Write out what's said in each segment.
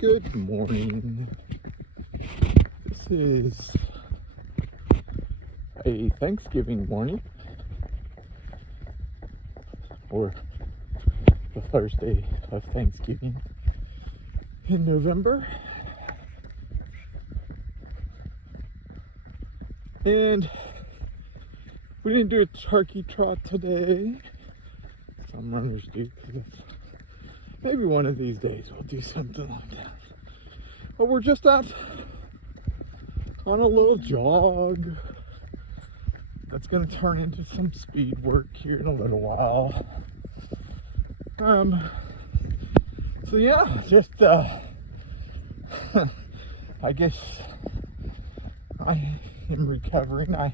Good morning. This is a Thanksgiving morning, or the Thursday of Thanksgiving in November. And we didn't do a turkey trot today. Some runners do, because maybe one of these days we'll do something like that. But we're just out on a little jog that's going to turn into some speed work here in a little while. So yeah, just I guess I am recovering. I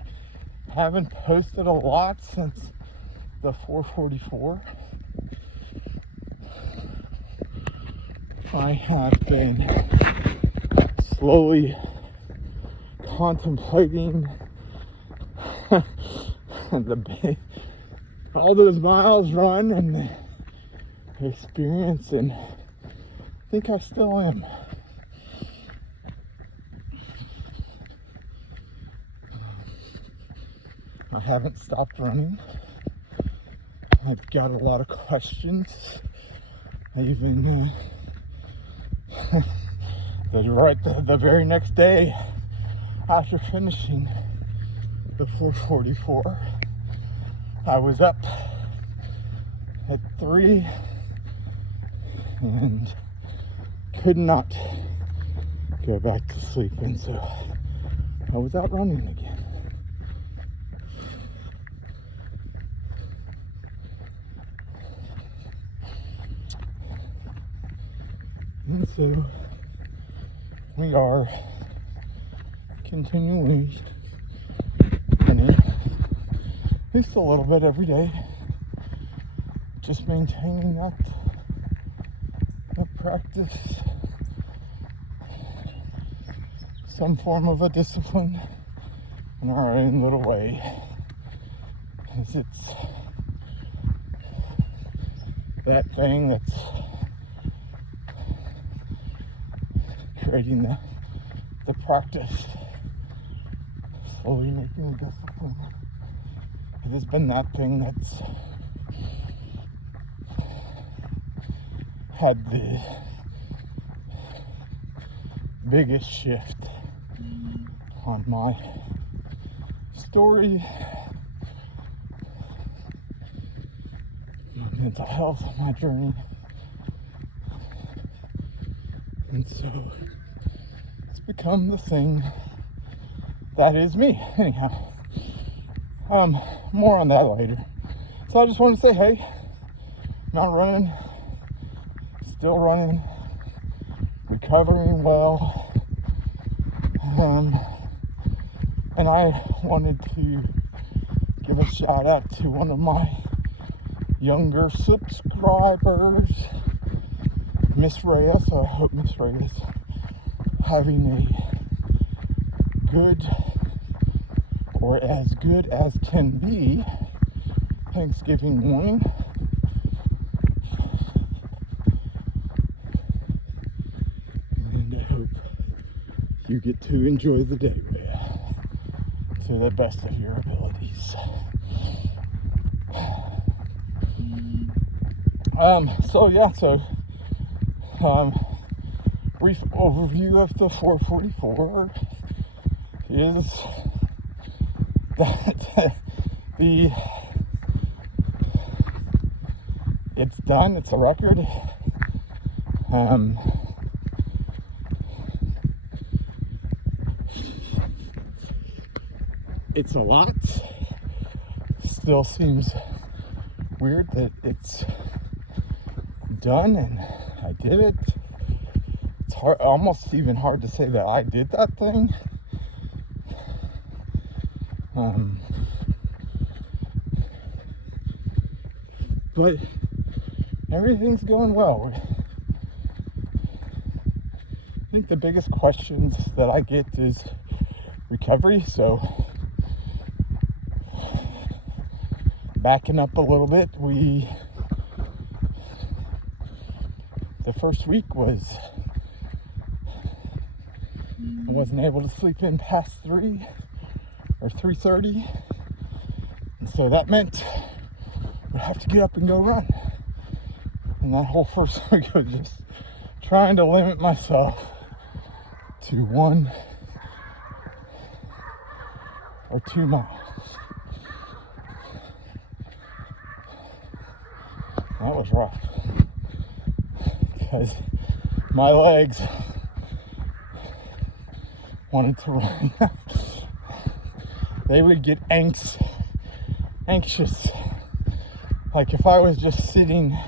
haven't posted a lot since the 444. I have been slowly contemplating all those miles run and the experience, and I think I still am. I haven't stopped running. I've got a lot of questions. I even the very next day after finishing the 444, I was up at 3 and could not go back to sleep, and so I was out running again. And so we are continuing running, at least a little bit every day, just maintaining that practice, some form of a discipline in our own little way, as it's that thing that's creating the practice, slowly making a discipline. It has been that thing that's had the biggest shift on my story, my mental health, my journey. And so it's become the thing that is me. Anyhow, more on that later. So I just want to say, hey, not running, still running, recovering well. And I wanted to give a shout out to one of my younger subscribers, Miss Reyes. So I hope Miss Reyes is having a good, or as good as can be, Thanksgiving morning. And I hope you get to enjoy the day to the best of your abilities. Brief overview of the 444 is that it's done, it's a record. It's a lot. Still seems weird that it's done and I did it. It's hard, almost even hard to say that I did that thing. But everything's going well. I think the biggest questions that I get is recovery. So backing up a little bit, the first week was I wasn't able to sleep in past 3 or 3:30. And so that meant I'd have to get up and go run. And that whole first week was just trying to limit myself to 1 or 2 miles. That was rough because my legs wanted to run. They would get anxious. Like if I was just sitting,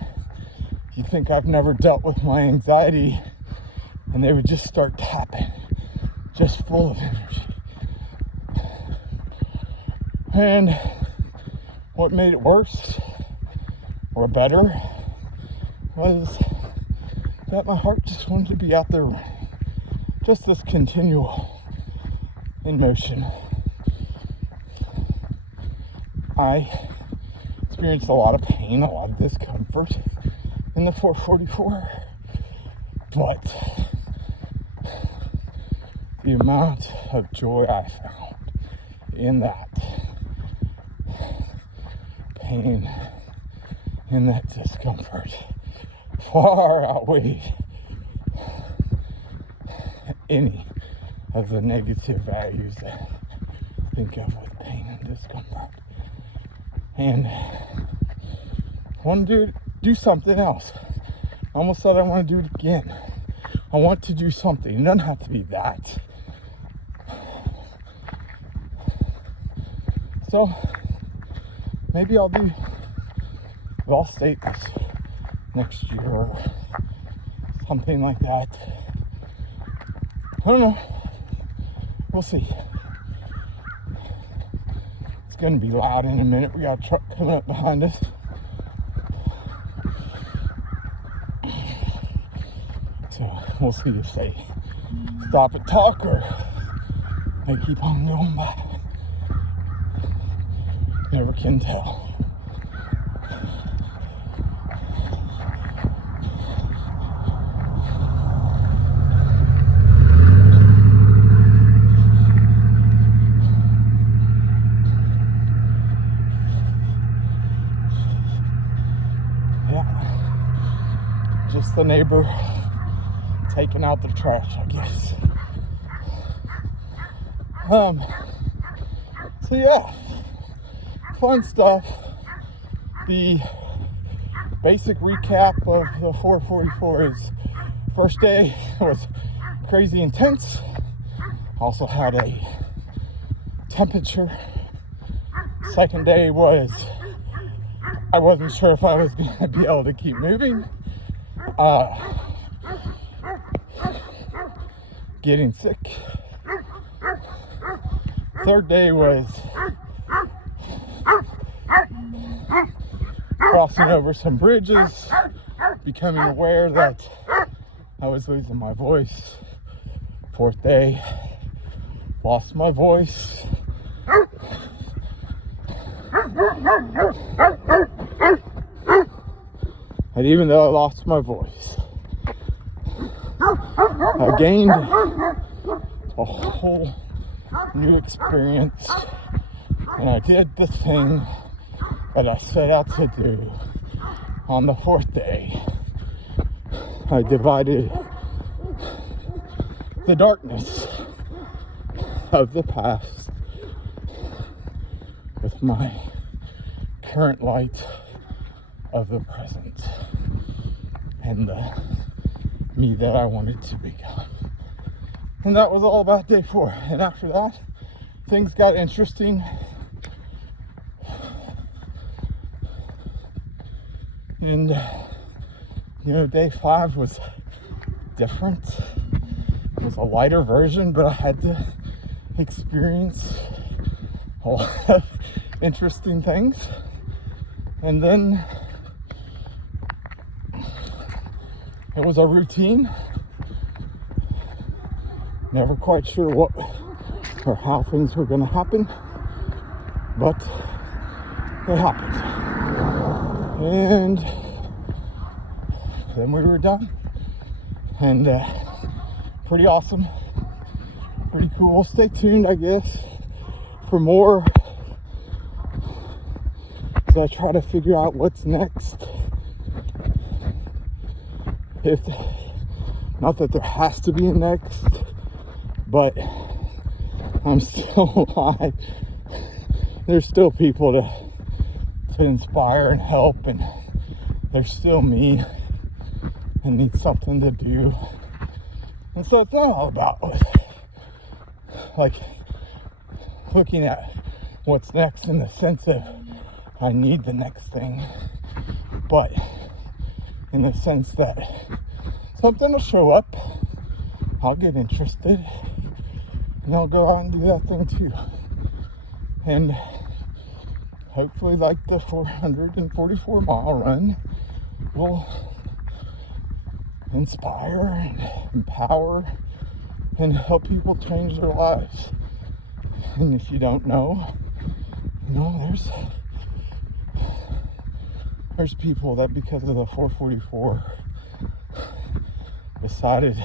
you'd think I've never dealt with my anxiety, and they would just start tapping, just full of energy. And what made it worse or better was that my heart just wanted to be out there running. Just this continual in motion. I experienced a lot of pain, a lot of discomfort in the 444, but the amount of joy I found in that pain, in that discomfort, far outweighed any of the negative values that I think of with pain and discomfort. And I want to do something else. I almost said I want to do it again. I want to do something. It doesn't have to be that. So maybe I'll do Ball State this next year or something like that. I don't know. We'll see. It's going to be loud in a minute. We got a truck coming up behind us. So we'll see if they stop and talk or they keep on going by. Never can tell. Just the neighbor taking out the trash, I guess. So yeah, fun stuff. The basic recap of the 444 is first day was crazy intense. Also had a temperature. Second day was, I wasn't sure if I was going to be able to keep moving. Getting sick. Third day was crossing over some bridges, becoming aware that I was losing my voice. Fourth day, lost my voice. And even though I lost my voice, I gained a whole new experience, and I did the thing that I set out to do on the fourth day. I divided the darkness of the past with my current light of the present and the me that I wanted to become. And that was all about day 4. And after that, things got interesting. And day 5 was different. It was a lighter version, but I had to experience a lot of interesting things. And then it was a routine. Never quite sure what or how things were going to happen, but they happened. And then we were done. And pretty awesome. pretty cool. Stay tuned, I guess, for more as I try to figure out what's next. If not that there has to be a next, but I'm still alive. There's still people to inspire and help, and there's still me and need something to do. And so it's not all about like looking at what's next in the sense of I need the next thing, but in the sense that something will show up, I'll get interested, and I'll go out and do that thing too. And hopefully, like the 444-mile run will inspire and empower and help people change their lives. And if you don't know, there's people that because of the 444 decided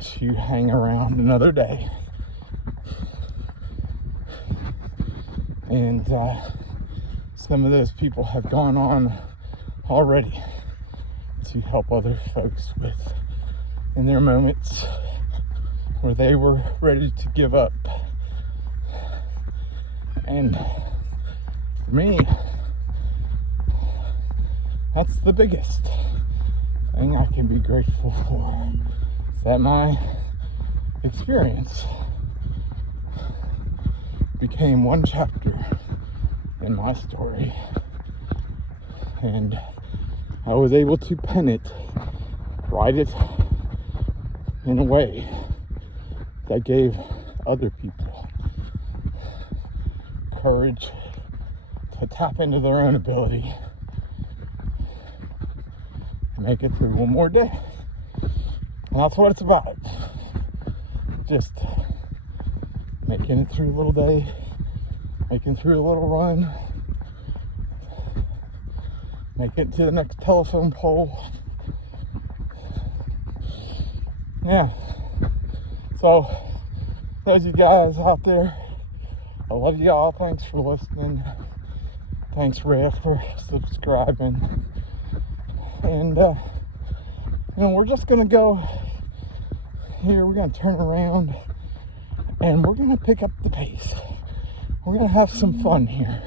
to hang around another day. And some of those people have gone on already to help other folks with in their moments where they were ready to give up. And for me, that's the biggest thing I can be grateful for, is that my experience became one chapter in my story, and I was able to pen it, write it in a way that gave other people courage to tap into their own ability and make it through one more day. And that's what it's about. Just making it through a little day, making through a little run, making it to the next telephone pole. Yeah. So, those of you guys out there, I love y'all. Thanks for listening. Thanks, Rhea, for subscribing. And, we're just going to go here. We're going to turn around and we're going to pick up the pace. We're going to have some fun here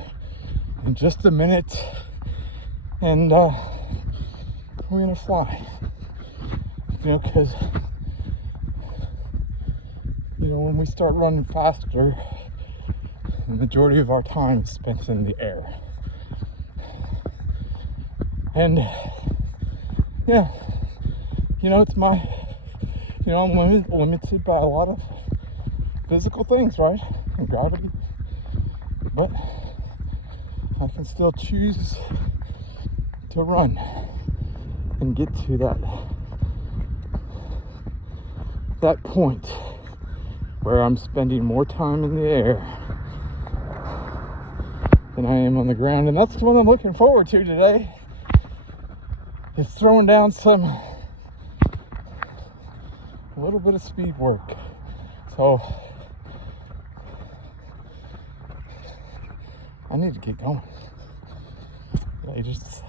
in just a minute. And, we're going to fly. Because, when we start running faster, the majority of our time is spent in the air. And yeah, it's my, I'm limited by a lot of physical things, right? And gravity. But I can still choose to run and get to that point where I'm spending more time in the air than I am on the ground. And that's what I'm looking forward to today. Is throwing down a little bit of speed work. So I need to get going. I just